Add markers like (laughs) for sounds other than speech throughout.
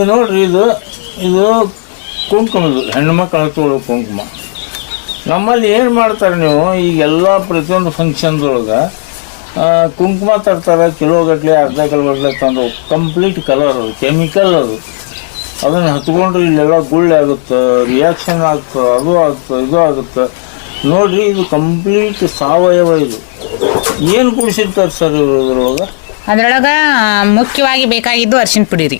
ಇದು ನೋಡ್ರಿ, ಇದು ಇದು ಕುಂಕುಮದು, ಹೆಣ್ಣು ಮಕ್ಕಳು ತೋಳು ಕುಂಕುಮ. ನಮ್ಮಲ್ಲಿ ಏನು ಮಾಡ್ತಾರೆ ನೀವು ಈಗೆಲ್ಲ ಪ್ರತಿಯೊಂದು ಫಂಕ್ಷನ್ದೊಳಗೆ ಕುಂಕುಮ ತರ್ತಾರೆ ಕಿಲೋ ಕಿಲೋಗಟ್ಟಲೆ ಅರ್ಧ ಕಿಲೋಗಟ್ಟಲೆ ತಂದು ಕಂಪ್ಲೀಟ್ ಕಲರ್ ಅದು ಕೆಮಿಕಲ್ ಅದು. ಅದನ್ನು ಹತ್ಕೊಂಡ್ರೆ ಇಲ್ಲೆಲ್ಲ ಗುಳ್ಳೆ ಆಗುತ್ತೆ ರಿಯಾಕ್ಷನ್ ಆಗ್ತದೆ, ಅದು ಆಗ್ತದೆ, ಇದು ಆಗುತ್ತೆ. ನೋಡಿರಿ, ಇದು ಕಂಪ್ಲೀಟ್ ಸಾವಯವ ಇದು. ಏನು ಕುಡಿಸಿರ್ತಾರೆ ಸರ್ ಇದ್ರೊಳಗೆ? ಅದ್ರೊಳಗ ಮುಖ್ಯವಾಗಿ ಬೇಕಾಗಿದ್ದು ಅರ್ಶಿನ ಪುಡಿ ರೀ.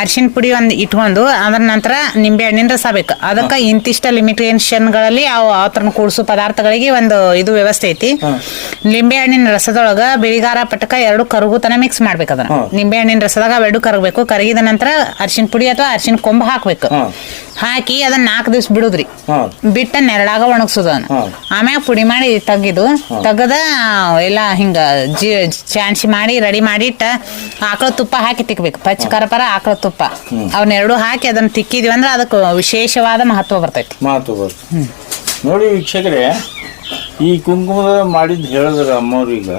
ಅರ್ಶಿನ ಪುಡಿ ಒಂದು ಇಟ್ಕೊಂಡು ಅದ್ರ ನಂತರ ನಿಂಬೆ ಹಣ್ಣಿನ ರಸ ಬೇಕು. ಅದಕ್ಕೆ ಇಂತಿಷ್ಟ ಲಿಮಿಟೇಷನ್ಗಳಲ್ಲಿ ಅವು ಆ ಥರ ಕೂಡಿಸೋ ಪದಾರ್ಥಗಳಿಗೆ ಒಂದು ಇದು ವ್ಯವಸ್ಥೆ ಐತಿ. ನಿಂಬೆ ಹಣ್ಣಿನ ರಸದೊಳಗ ಬಿಳಿಗಾರ ಪಟಕ ಎರಡು ಕರಗುತನ ಮಿಕ್ಸ್ ಮಾಡ್ಬೇಕು ಅದನ್ನ. ನಿಂಬೆ ಹಣ್ಣಿನ ರಸದಾಗ ಎರಡು ಕರಗಬೇಕು. ಕರಗಿದ ನಂತರ ಅರ್ಶಿನ ಪುಡಿ ಅಥವಾ ಅರ್ಶಿನ ಕೊಂಬ ಹಾಕ್ಬೇಕು. ಹಾಕಿ ಅದನ್ನ ನಾಲ್ಕು ದಿವ್ಸ ಬಿಡುದ್ರಿ. ಬಿಟ್ಟ ನೆರಳಾಗ ಒಣಗ್ಸೋದು ಅದನ್ನ. ಆಮ್ಯಾಗ ಪುಡಿ ಮಾಡಿ ತಗಿದು ತೆಗದ ಎಲ್ಲ ಹಿಂಗ ಜಿ ಚಾನ್ಸಿ ಮಾಡಿ ರೆಡಿ ಮಾಡಿಟ್ಟ ಆಕಳ ತುಪ್ಪ ಹಾಕಿ ತಿಕ್ಬೇಕು. ಪಚ್ಚ ಕರಪರ ಆಕಳ ತುಪ್ಪ. ಅವನ್ನೆರಡು ಹಾಕಿ ಅದನ್ನ ತಿಕ್ಕಿದ್ವಿ ಅಂದ್ರೆ ಅದಕ್ಕೆ ವಿಶೇಷವಾದ ಮಹತ್ವ ಬರ್ತೈತಿ. ಮಹತ್ವ ಬರ್ತು ನೋಡಿ ವೀಕ್ಷಕರೇ ಈ ಕುಂಕುಮದ ಮಾಡಿದ್ದು ಹೇಳಿದ್ರೆ ಅಮ್ಮವ್ರೀಗ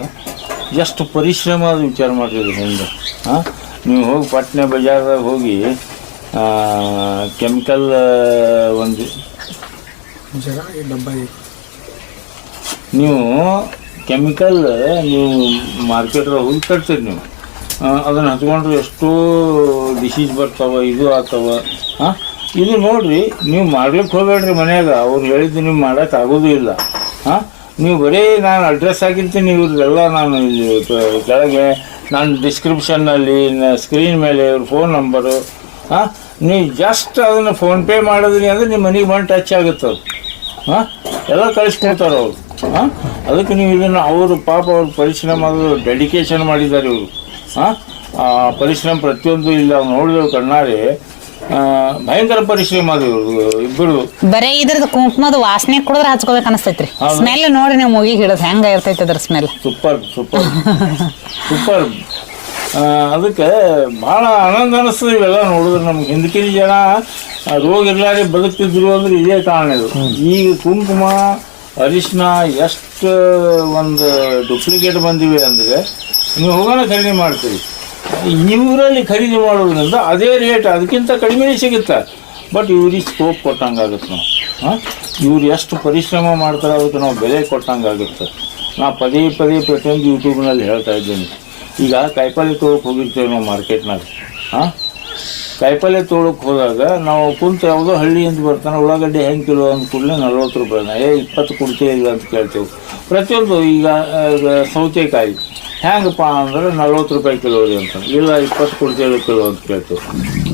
ಎಷ್ಟು ಪರಿಶ್ರಮ ಅದು ವಿಚಾರ ಮಾಡಿದ್ರು ಹಿಂದೆ ಹಾಂ ನೀವು ಹೋಗಿ ಪಟ್ನೆ ಬಜಾರ್ದಾಗ ಹೋಗಿ ಕೆಮಿಕಲ್ ಒಂದು ನೀವು ಕೆಮಿಕಲ್ ನೀವು ಮಾರ್ಕೆಟ್ರಾಗ ಹೋಗಿ ತರ್ತೀರಿ ನೀವು. ಅದನ್ನು ಹಚ್ಕೊಂಡ್ರೆ ಎಷ್ಟೋ ಡಿಸೀಸ್ ಬರ್ತಾವ, ಇದು ಆಗ್ತಾವ. ಹಾಂ ಇದು ನೋಡಿರಿ, ನೀವು ಮಾಡ್ಲಿಕ್ಕೆ ಹೋಗ್ಬೇಡ್ರಿ ಮನೆಯಾಗ. ಅವ್ರು ಹೇಳಿದ್ದು ನೀವು ಮಾಡೋಕೆ ಆಗೋದು ಇಲ್ಲ. ಹಾಂ ನೀವು ಬರೀ ನಾನು ಅಡ್ರೆಸ್ ಹಾಕಿರ್ತೀನಿ ಇವ್ರದ್ದೆಲ್ಲ ನಾನು ಇಲ್ಲಿ ಕೆಳಗೆ ನಾನು ಡಿಸ್ಕ್ರಿಪ್ಷನ್ನಲ್ಲಿ ಸ್ಕ್ರೀನ್ ಮೇಲೆ, ಇವ್ರ ಫೋನ್ ನಂಬರು ಹಾಂ ನೀವು ಜಸ್ಟ್ ಅದನ್ನು ಫೋನ್ಪೇ ಮಾಡಿದ್ರಿ ಅಂದರೆ ನಿಮ್ಮ ಮನೆಗೆ ಬಂದು ಟಚ್ ಆಗುತ್ತೆ ಅದು ಹಾಂ ಎಲ್ಲ ಕಳಿಸ್ಕೊಡ್ತಾರೆ ಅವರು. ಹಾಂ ಅದಕ್ಕೆ ನೀವು ಇದನ್ನು ಅವರು ಪಾಪ ಅವ್ರ ಪರಿಶ್ರಮ ಡೆಡಿಕೇಶನ್ ಮಾಡಿದ್ದಾರೆ ಇವರು. ಹಾಂ ಆ ಪರಿಶ್ರಮ ಪ್ರತಿಯೊಂದು ಇಲ್ಲ ಅವ್ರು ನೋಡಿದೆವು ಕಣ್ಣಾರೆ. ಭಯಂಕರ ಪರಿಶ್ರಮ ಅದು ಇಬ್ಬರು ಬರೇ ಇದ್ರದ್ದು ಕುಂಕುಮದ ವಾಸನೆ ಕುಡಿದ್ರೆ ಹಚ್ಕೋಬೇಕು ಅನಿಸ್ತೈತ್ರಿ. ಸ್ಮೆಲ್ ನೋಡಿ ನೀವು ಮುಗಿ ಹಿಡೋದು ಹೆಂಗ ಇರ್ತೈತೆ ಅದ್ರ ಸ್ಮೆಲ್. ಸೂಪರ್ ಸೂಪರ್ ಸೂಪರ್ ಅದಕ್ಕೆ ಭಾಳ ಆನಂದ ಅನಿಸ್ತದೆ ಇವೆಲ್ಲ ನೋಡಿದ್ರೆ ನಮ್ಗೆ. ಹಿಂದಕಿನ ಜನ ರೋಗ ಇರಲಾರೆ ಬದುಕ್ತಿದ್ರು ಅಂದ್ರೆ ಇದೇ ಕಾರಣ ಇದು. ಈಗ ಕುಂಕುಮ ಅರಿಶಿನ, ಎಷ್ಟು, ಒಂದು ಡೂಪ್ಲಿಕೇಟ್ ಬಂದಿವೆ ಅಂದರೆ ನೀವು ಹೋಗೋಣ ಖರೀದಿ ಮಾಡ್ತೀರಿ. ಇವರಲ್ಲಿ ಖರೀದಿ ಮಾಡೋದ್ರಿಂದ ಅದೇ ರೇಟ್ ಅದಕ್ಕಿಂತ ಕಡಿಮೆನೇ ಸಿಗುತ್ತೆ. ಬಟ್ ಇವ್ರಿಗೆ ಸ್ಕೋಪ್ ಕೊಟ್ಟಂಗಾಗುತ್ತೆ ನಾವು. ಹಾಂ? ಇವ್ರು ಎಷ್ಟು ಪರಿಶ್ರಮ ಮಾಡ್ತಾರೆ ಅದಕ್ಕೆ ನಾವು ಬೆಲೆ ಕೊಟ್ಟಂಗಾಗುತ್ತೆ. ನಾ ಪದೇ ಪದೇ ಪ್ರತಿಯೊಂದು ಯೂಟ್ಯೂಬ್ನಲ್ಲಿ ಹೇಳ್ತಾ ಇದ್ದೀನಿ. ಈಗ ಕಾಯಿಪಲ್ಲೆ ತೊಗೊಳಕ್ಕೆ ಹೋಗಿರ್ತೇವೆ ನಾವು ಮಾರ್ಕೆಟ್ನಾಗ ಹಾಂ? ಕಾಯಿಪಲ್ಲೆ ತೊಗೊಳಕ್ಕೆ ಹೋದಾಗ ನಾವು ಕುಂತ ಯಾವುದೋ ಹಳ್ಳಿಯಿಂದ ಬರ್ತಾನೆ, ಉಳ್ಳಾಗಡ್ಡೆ ಹೆಂಗೆ ಕಿಲೋ ಅಂತ ಕೂಡಲೇ ನಲ್ವತ್ತು ರೂಪಾಯಿನ ಏ, ಇಪ್ಪತ್ತು ಕೊಡ್ತೇ ಇಲ್ಲ ಅಂತ ಕೇಳ್ತೇವೆ. ಪ್ರತಿಯೊಂದು ಈಗ ಸೌತೆಕಾಯಿ ಹೆಂಗಪ್ಪ ಅಂದ್ರೆ ನಲ್ವತ್ತು ರೂಪಾಯಿ ಕಿಲೋ ರೀ ಅಂತ. ಇಲ್ಲ, ಇಪ್ಪತ್ತು ಕೊಡ್ತೇವೆ ಕಿಲೋ ಅಂತ ಕೇಳ್ತೇವೆ.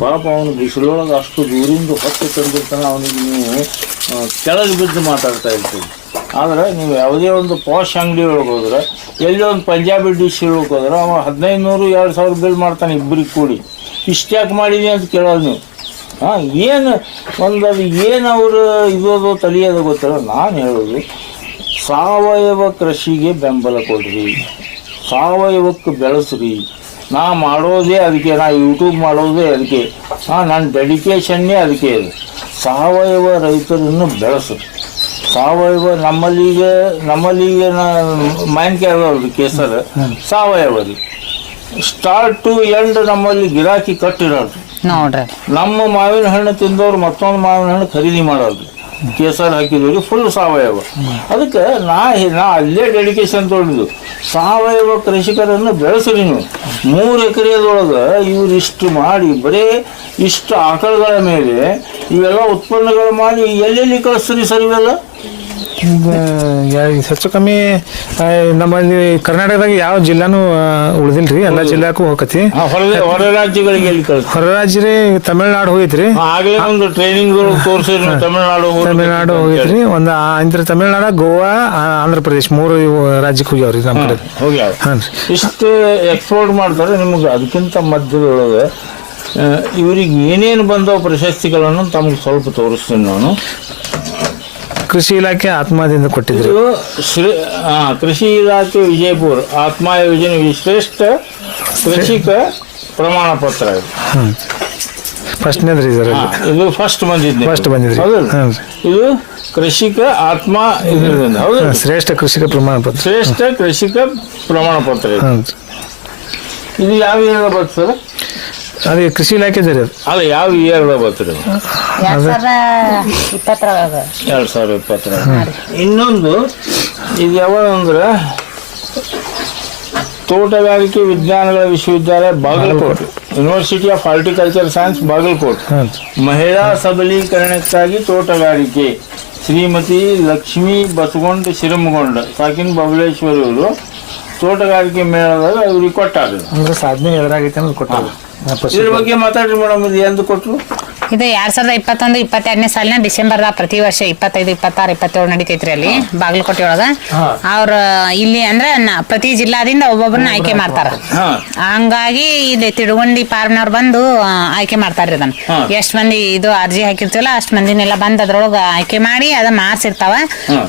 ಪಾಪ ಅವನು ಬಿಸಿಲೊಳಗೆ ಅಷ್ಟು ದೂರಿಂದ ಹೊತ್ತು ತಂದಿರ್ತಾನೆ, ಅವನಿಗೆ ನೀವು ಕೆಳಗೆ ಬಿದ್ದು ಮಾತಾಡ್ತಾ ಇರ್ತೀವಿ ಆದ್ರೆ ನೀವು ಯಾವುದೇ ಒಂದು ಪಾಶ್ ಅಂಗಡಿ ಒಳಗೆ ಹೋದ್ರೆ, ಎಲ್ಲಿ ಒಂದು ಪಂಜಾಬಿ ಡಿಶ್ ಹೋದ್ರೆ ಅವ ಹದಿನೈದು ನೂರು ಎರಡು ಸಾವಿರ ಬಿಲ್ ಮಾಡ್ತಾನೆ ಇಬ್ಬರಿಗೆ ಕೂಡಿ. ಇಷ್ಟ್ಯಾಕೆ ಮಾಡಿದೆ ಅಂತ ಕೇಳೋದು ನೀವು. ಹಾಂ ಏನು ಒಂದು ಅದು ಏನು ಅವರು ಇರೋದು ತಲಿಯೋದು ಗೊತ್ತಿಲ್ಲ ನಾನು ಹೇಳೋದು ಸಾವಯವ ಕೃಷಿಗೆ ಬೆಂಬಲ ಕೊಡ್ರಿ ಸಾವಯವಕ್ಕೆ ಬೆಳೆಸ್ರಿ ನಾ ಮಾಡೋದೇ ಅದಕ್ಕೆ ನಾ ಯೂಟ್ಯೂಬ್ ಮಾಡೋದೇ ಅದಕ್ಕೆ ಹಾಂ ನನ್ನ ಡೆಡಿಕೇಶನ್ನೇ ಅದಕ್ಕೆ ಇದೆ ಸಾವಯವ ರೈತರನ್ನು ಬೆಳೆಸ್ರಿ. ಸಾವಯವ ನಮ್ಮಲ್ಲಿಗೆ ನಮ್ಮಲ್ಲಿಗೆ ಮಾವಿನಕಾಯಿ ಕೇಳೋದು ಕೇಸರ ಸಾವಯವ ರೀ ಸ್ಟಾರ್ಟ್ ಟು ಎಂಡ್ ನಮ್ಮಲ್ಲಿ ಗಿರಾಕಿ ಕಟ್ಟಿರೋದು. ನೋಡ್ರಿ. ನಮ್ಮ ಮಾವಿನ ಹಣ್ಣು ತಿಂದವ್ರು ಮತ್ತೊಂದು ಮಾವಿನ ಹಣ್ಣು ಖರೀದಿ ಮಾಡೋದು. ಕೇಸರ್ ಹಾಕಿದವ್ರಿಗೆ ಫುಲ್ ಸಾವಯವ. ಅದಕ್ಕೆ ನಾ ನಾ ಅಲ್ಲೇ ಡೆಡಿಕೇಶನ್ ತೊಳೆದು ಸಾವಯವ ಕೃಷಿಕರನ್ನು ಬೆಳೆಸ್ರಿ ನೀವು ಮೂರು ಎಕರೆದೊಳಗೆ ಇವ್ರು ಇಷ್ಟು ಮಾಡಿ ಬರೀ ಇಷ್ಟು ಆಕಳಗಳ ಮೇಲೆ ಇವೆಲ್ಲ ಉತ್ಪನ್ನಗಳು ಮಾಡಿ ಎಲ್ಲೆಲ್ಲಿ ಕಳಿಸ್ರಿ ಸರ್ ಇವೆಲ್ಲ? ಈಗ ಯಾ- ಹೆಚ್ಚು ಕಮ್ಮಿ ಆ, ನಮ್ಮಲ್ಲಿ ಕರ್ನಾಟಕದಾಗ ಯಾವ ಜಿಲ್ಲಾನು ಉಳಿದಿಲ್ರಿ. ಎಲ್ಲ ಜಿಲ್ಲಾಕ್ಕೂ ಹೋಗತಿ ಆ, ಹೊರ ಹೊರ ರಾಜ್ಯಗಳಿಗೆ ಎಲ್ಲಿ ಕಳಿಸ್ತೀರಿ ಹೊರ ರಾಜ್ಯ ರೀ ತಮಿಳ್ನಾಡು ಹೋಗಿತ್ರಿ. ಆಗ್ಲೇ ಒಂದು ಟ್ರೈನಿಂಗ್ ತೋರಿಸಿದ್ರು ತಮಿಳ್ನಾಡು ಹೋಗ್ಬೇಕು ತಮಿಳ್ನಾಡು ಅಂತ ಹೇಳಿ. ಹೋಗಿತ್ರಿ. ಒಂದು ಅಂದ್ರೆ ತಮಿಳ್ನಾಡ ಗೋವಾ ಆ, ಆಂಧ್ರ ಪ್ರದೇಶ ಮೂರು ಇವು ರಾಜ್ಯಕ್ಕೆ ಹೋಗ್ಯಾವ್ರಿ ನಮ್ಮ ಕಡೆ. ಹೋಗ್ಯಾವ ಹಾಂ ರೀ. ಇಷ್ಟು ಎಕ್ಸ್ಪೋರ್ಟ್ ಮಾಡ್ತಾರೆ ನಿಮಗೆ ಅದಕ್ಕಿಂತ ಮಧ್ಯದೊಳಗೆ ಇವರಿಗೆ ಇವ್ರಿಗೆ ಏನೇನು ಬಂದವು ಪ್ರಶಸ್ತಿಗಳನ್ನು ತಮಗೆ ಸ್ವಲ್ಪ ತೋರಿಸ್ತೀನಿ ನಾನು. ಕೃಷಿ ಇಲಾಖೆ ಆತ್ಮದಿಂದ ಕೊಟ್ಟಿದ್ರು? ಇದು ಶ್ರೀ ಆ, ಕೃಷಿ ಇಲಾಖೆ ವಿಜಯಪುರ ಆತ್ಮ ಯೋಜನೆ ಶ್ರೇಷ್ಠ ಕೃಷಿಕ ಪ್ರಮಾಣ ಪತ್ರ ಇದು. ಹಾ, ಇದು ಫಸ್ಟ್ ಬಂದಿದ್ದೆ. ಫಸ್ಟ್ ಬಂದಿದ್ರಿ? ಇದು ಕೃಷಿಕ ಆತ್ಮ ಇದರಿಂದ ಹೌದು ಶ್ರೇಷ್ಠ ಕೃಷಿಕ ಪ್ರಮಾಣ ಪತ್ರ. ಶ್ರೇಷ್ಠ ಕೃಷಿಕ ಪ್ರಮಾಣ ಪತ್ರ ಇದು. ಹ್ಞೂ ಇದು ಯಾವ ಏನಾದ್ರು ಬರ್ತದೆ ಅದೇ ಕೃಷಿ ಇಲಾಖೆ ಸರಿ ಅದು. ಅಲ್ಲ ಯಾವ ಇಯರ್ ಬರ್ತೀರಿ? ಎರಡ್ ಎರಡು ಸಾವಿರ ಇಪ್ಪತ್ತರ. ಇನ್ನೊಂದು ಇದು ಯಾವಾಗ ಅಂದ್ರೆ ತೋಟಗಾರಿಕೆ ವಿಜ್ಞಾನಗಳ ವಿಶ್ವವಿದ್ಯಾಲಯ Bagalkot. University of horticulture science Bagalkot. ಮಹಿಳಾ ಸಬಲೀಕರಣಕ್ಕಾಗಿ ತೋಟಗಾರಿಕೆ. ಶ್ರೀಮತಿ ಲಕ್ಷ್ಮೀ ಬಸಗೊಂಡ್ ಶಿರಮಗೊಂಡ ಸಾಕಿನ್ ಬಬಲೇಶ್ವರಿ ಅವರು ತೋಟಗಾರಿಕೆ ಮೇಳದಾಗ ಅವ್ರಿಗೆ ಕೊಟ್ಟಾರ. ಅಂದ್ರೆ ಸಾಧನೆ ಎದುರಾಗೈತೆ ಅನ್ನೋದು ಕೊಟ್ಟಾರೆ. ಇದ್ರ ಬಗ್ಗೆ ಮಾತಾಡ್ರಿ ಮೇಡಮ್ ಇದು ಎಂದು ಕೊಟ್ರು? ಇದು ಎರಡ್ ಸಾವಿರದ ಇಪ್ಪತ್ತೊಂದು ಇಪ್ಪತ್ತೆರಡನೇ ಸಾಲಿನ ಡಿಸೆಂಬರ್ದಾಗ ಪ್ರತಿ ವರ್ಷ ಇಪ್ಪತ್ತೈದು ಇಪ್ಪತ್ತಾರು ಇಪ್ಪತ್ತೇಳು ನಡೀತೈತ್ರಿ ಅಲ್ಲಿ ಬಾಗಲಕೋಟೆ ಒಳಗ. ಅವ್ರ ಇಲ್ಲಿ ಅಂದ್ರೆ ನ- ಪ್ರತಿ ಜಿಲ್ಲಾದಿಂದ ಒಬ್ಬೊಬ್ಬರನ್ನ ಆಯ್ಕೆ ಮಾಡ್ತಾರ. ಹಂಗಾಗಿ ಇಲ್ಲಿ ತಿಡುಗುಂಡಿ ಫಾರ್ಮ್ನವ್ರು ಬಂದು ಆ, ಆಯ್ಕೆ ಮಾಡ್ತಾರ್ರಿ ಅದನ್ನ. ಎಷ್ಟ್ ಮಂದಿ ಇದು ಅರ್ಜಿ ಹಾಕಿರ್ತೀವಲ್ಲ ಅಷ್ಟ್ ಮಂದಿನೆಲ್ಲ ಬಂದ್ ಅದ್ರೊಳಗ ಆಯ್ಕೆ ಮಾಡಿ ಅದ ಮಾರ್ಕ್ಸ್ ಇರ್ತಾವ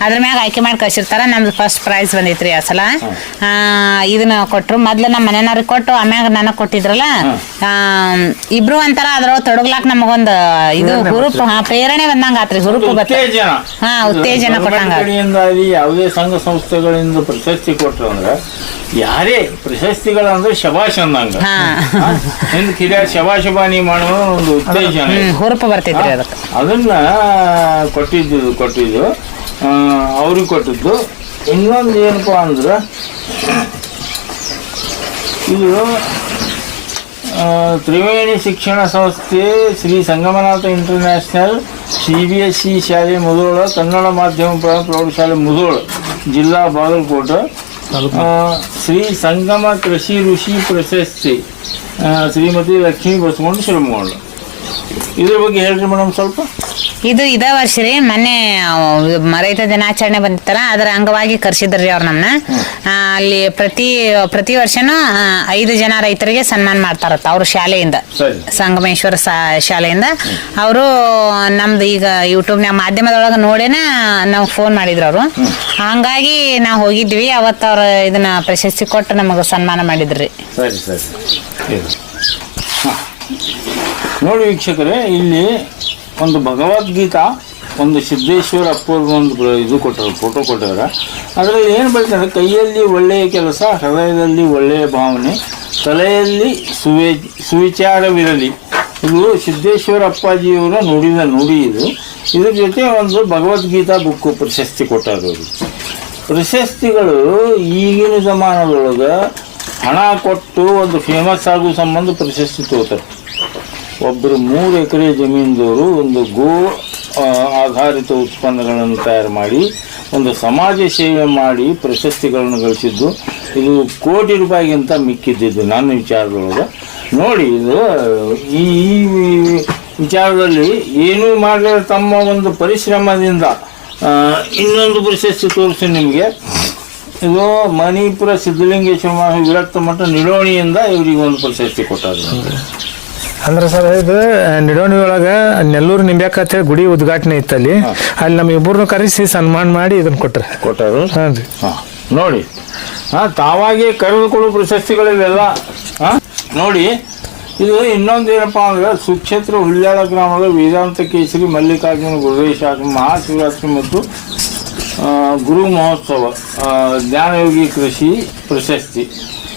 ಅದ್ರ ಮ್ಯಾಗ ಆಯ್ಕೆ ಮಾಡಿ ಕಳ್ಸಿರ್ತಾರ. ನಮ್ದು ಫಸ್ಟ್ ಪ್ರೈಸ್ ಬಂದೈತ್ರಿ ಅಸಲ ಸಲ. ಆ, ಇದನ್ನ ಕೊಟ್ರು. ಮೊದ್ಲು ನಮ್ಮ ಮನೆಯವ್ರಿಗೆ ಕೊಟ್ಟು ಆಮ್ಯಾಗ ನನಗ್ ಕೊಟ್ಟಿದ್ರಲ್ಲ ಆ, ಇಬ್ರು ಅಂತಾರ ಅದ್ರೊಳಗ ತೊಡಗ್ಲಾಕ್ ನಮಗೊಂದ್ ಇದು ಹುರುಪು ಹಾ ಪ್ರೇರಣೆ ಬಂದಂಗ ಆತ್ರಿ ಹುರುಪು ಬತ್ತ. ಉತ್ತೇಜನ. ಹಾ, ಉತ್ತೇಜನ ಕೊಟ್ಟಂಗ. ಕಡೆಯಿಂದಾಗಿ ಯಾವುದೇ ಸಂಘ ಸಂಸ್ಥೆಗಳಿಂದ ಪ್ರಶಸ್ತಿ ಕೊಟ್ರು ಅಂದ್ರೆ ಯಾರೇ ಪ್ರಶಸ್ತಿಗಳಂದ್ರೆ ಶಬಾಷ್ ಅಂದಂಗ. ಹಾ. ಹಿಂದ್ ಕಿರಿಯ ಶಬಾಶಬಾನಿ ಮಾಡುವ ಒಂದು ಉತ್ತೇಜನ ಹ್ಮ್ ಹುರುಪ್ ಬರ್ತೈತ್ರಿ ಅದಕ್ಕ. ಅದನ್ನ ಕೊಟ್ಟಿದ್ದು ಕೊಟ್ಟಿದ್ದು ಆ, ಅವ್ರಿಗೆ ಕೊಟ್ಟಿದ್ದು. ಇನ್ನೊಂದು ಏನಪ್ಪಾ ಅಂದ್ರೆ ಇದು ತ್ರಿವೇಣಿ ಶಿಕ್ಷಣ ಸಂಸ್ಥೆ Shri Sangamanatha international C B S C ಶಾಲೆ ಮುಧೋಳ ಕನ್ನಡ ಮಾಧ್ಯಮ ಪ್ರ- ಪ್ರೌಢಶಾಲೆ ಮುಧೋಳ ಜಿಲ್ಲಾ ಬಾಗಲಕೋಟೆ. ಶ್ರೀ ಸಂಗಮ ಕೃಷಿ ಋಷಿ ಪ್ರಶಸ್ತಿ ಶ್ರೀಮತಿ ಲಕ್ಷ್ಮೀ ಬಸಗೊಂಡು ಶಿರಮಗೊಂಡು ಇದ್ರ ಬಗ್ಗೆ ಹೇಳ್ರಿ ಮೇಡಮ್ ಸ್ವಲ್ಪ. ಇದು ಇದ ವರ್ಷ ರೀ ಮೊನ್ನೆ ಮರೈತ ರೈತ ದಿನಾಚರಣೆ ಬಂದಿತ್ತಲ್ಲ ಅದರ ಅಂಗವಾಗಿ ಕರ್ಸಿದ್ರಿ ಅವ್ರು ನಮ್ಮನ್ನ ಆ, ಅಲ್ಲಿ ಪ್ರತಿ ಪ್ರತಿ ವರ್ಷನೂ ಆ, ಐದು ಜನ ರೈತರಿಗೆ ಸನ್ಮಾನ ಮಾಡ್ತಾರತ್ತ ಅವ್ರ ಶಾಲೆಯಿಂದ. ಸರಿ. ಸಂಗಮೇಶ್ವರ ಸಾ- ಶಾಲೆಯಿಂದ. ಅವರು ನಮ್ದು ಈಗ ಯೂಟ್ಯೂಬ್ನ್ಯಾಗ ಮಾಧ್ಯಮದೊಳಗೆ ನೋಡೇನ ನಾವು ಫೋನ್ ಮಾಡಿದ್ರು ಅವರು. ಹಂಗಾಗಿ ನಾವು ಹೋಗಿದ್ವಿ ಅವತ್ತು ಅವ್ರ ಇದನ್ನ ಪ್ರಶಸ್ತಿ ಕೊಟ್ಟು ನಮಗೆ ಸನ್ಮಾನ ಮಾಡಿದ್ರಿ ಸರಿ ಸರಿ. ಇದು. ಹ. ನೋಡಿ ವೀಕ್ಷಕರೇ ಇಲ್ಲಿ ಒಂದು ಭಗವದ್ಗೀತಾ, ಒಂದು ಸಿದ್ದೇಶ್ವರ ಅಪ್ಪವ್ರಿಗೆ ಒಂದು ಇದು ಕೊಟ್ಟರು ಫೋಟೋ ಕೊಟ್ಟಿದ್ದಾರೆ ಅದರಲ್ಲಿ ಏನು ಬರೀತಾರೆ, ಕೈಯಲ್ಲಿ ಒಳ್ಳೆಯ ಕೆಲಸ, ಹೃದಯದಲ್ಲಿ ಒಳ್ಳೆಯ ಭಾವನೆ, ತಲೆಯಲ್ಲಿ ಸುವೆ ಸುವಿಚಾರವಿರಲಿ. ಇದು ಸಿದ್ದೇಶ್ವರ ಅಪ್ಪಾಜಿಯವರ ನುಡಿದ ನುಡಿ ಇದು. ಇದ್ರ ಜೊತೆ ಒಂದು ಭಗವದ್ಗೀತಾ ಬುಕ್ ಪ್ರಶಸ್ತಿ ಕೊಟ್ಟಾರ ಪ್ರಶಸ್ತಿಗಳು ಈಗಿನ ಜಮಾನದೊಳಗೆ ಹಣ ಕೊಟ್ಟು ಒಂದು ಫೇಮಸ್ ಆಗೋ ಸಂಬಂಧ ಪ್ರಶಸ್ತಿ ತಗೋತಾರೆ. ಒಬ್ಬರು ಮೂರು ಎಕರೆ ಜಮೀನದವರು ಒಂದು ಗೋ ಆಧಾರಿತ ಉತ್ಪನ್ನಗಳನ್ನು ತಯಾರು ಮಾಡಿ, ಒಂದು ಸಮಾಜ ಸೇವೆ ಮಾಡಿ ಪ್ರಶಸ್ತಿಗಳನ್ನು ಗಳಿಸಿದ್ದು, ಇದು ಕೋಟಿ ರೂಪಾಯಿಗಿಂತ ಮಿಕ್ಕಿದ್ದಿದ್ದು ನನ್ನ ವಿಚಾರದೊಳಗೆ. ನೋಡಿ, ಇದು, ಈ ವಿಚಾರದಲ್ಲಿ ಏನೂ ಮಾಡಲಿಲ್ಲ ತಮ್ಮ ಒಂದು ಪರಿಶ್ರಮದಿಂದ. ಇನ್ನೊಂದು ಪ್ರಶಸ್ತಿ ತೋರಿಸಿ ನಿಮಗೆ. ಇದು ಮಣಿಪುರ ಸಿದ್ಧಲಿಂಗೇಶ್ವರ ಮಠ ನಿಡೋಣಿಯಿಂದ ಇವರಿಗೆ ಒಂದು ಪ್ರಶಸ್ತಿ ಕೊಟ್ಟಾರೆ ಅಂದ್ರೆ ಸರ್ ಇದು ನಿಡೋಣಿ ಒಳಗ ನೆಲ್ಲೂರು ನಿಂಬ್ಯಾಕ ಅಂತ ಹೇಳಿ ಗುಡಿ ಉದ್ಘಾಟನೆ ಇತ್ತು ಅಲ್ಲಿ ಅಲ್ಲಿ ನಮ್ಮ ಇಬ್ಬರನ್ನು ಕರೆಸಿ ಸನ್ಮಾನ ಮಾಡಿ ಇದನ್ನ ಕೊಟ್ಟರೆ ಕೊಟ್ಟರು ಹಾಂ ರೀ. ಹಾ. ನೋಡಿ. ಹಾ ತಾವಾಗೆ ಕರೆದುಕೊಳ್ಳುವ ಪ್ರಶಸ್ತಿಗಳಿವೆಲ್ಲ ಹಾ? ನೋಡಿ ಇದು ಇನ್ನೊಂದು ಏನಪ್ಪಾ ಅಂದ್ರೆ ಸುಕ್ಷೇತ್ರ ಹುಲ್ಯಾಳ ಗ್ರಾಮದ ವೇದಾಂತ ಕೇಸರಿ ಮಲ್ಲಿಕಾರ್ಜುನ ಗುರುವೇಶ ಮಹಾಶಿವರಾತ್ರಿ ಮತ್ತು ಗುರು ಮಹೋತ್ಸವ ಜ್ಞಾನಯೋಗಿ ಕೃಷಿ ಪ್ರಶಸ್ತಿ